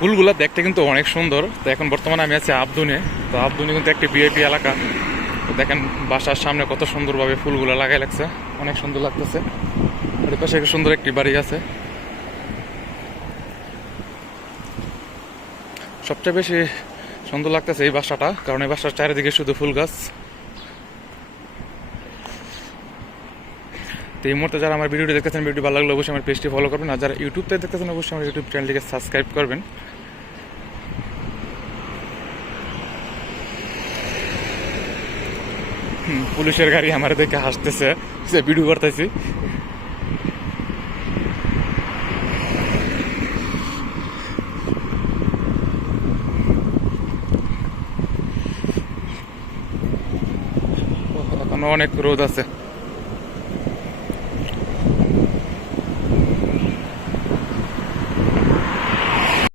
ফুলগুলা দেখতে কিন্তু অনেক সুন্দর। তো এখন বর্তমানে আমি আছি আবদুনে। তো আবদুনে কিন্তু একটি ভিআইপি এলাকা। তো দেখেন বাসার সামনে কত সুন্দরভাবে ফুলগুলা লাগাই লাগছে, অনেক সুন্দর লাগতেছে। ওর পাশে সুন্দর একটি বাড়ি আছে। সবচেয়ে বেশি সুন্দর লাগতেছে এই বাসাটা, কারণ এই বাসার চারিদিকে শুধু ফুল গাছ। তো এই মুহূর্তে যারা আমার ভিডিওটি দেখতেছেন, ভিডিও ভালো লাগলে অবশ্যই আমার পেজটি ফলো করবেন। আর যারা ইউটিউব থেকে দেখতেছেন অবশ্যই আমার ইউটিউব চ্যানেলটিকে সাবস্ক্রাইব করবেন। পুলিশের গাড়ি আমার দেখে হাসতেছে, ভিডিও করতেছি। এখনো অনেক রোদ আছে।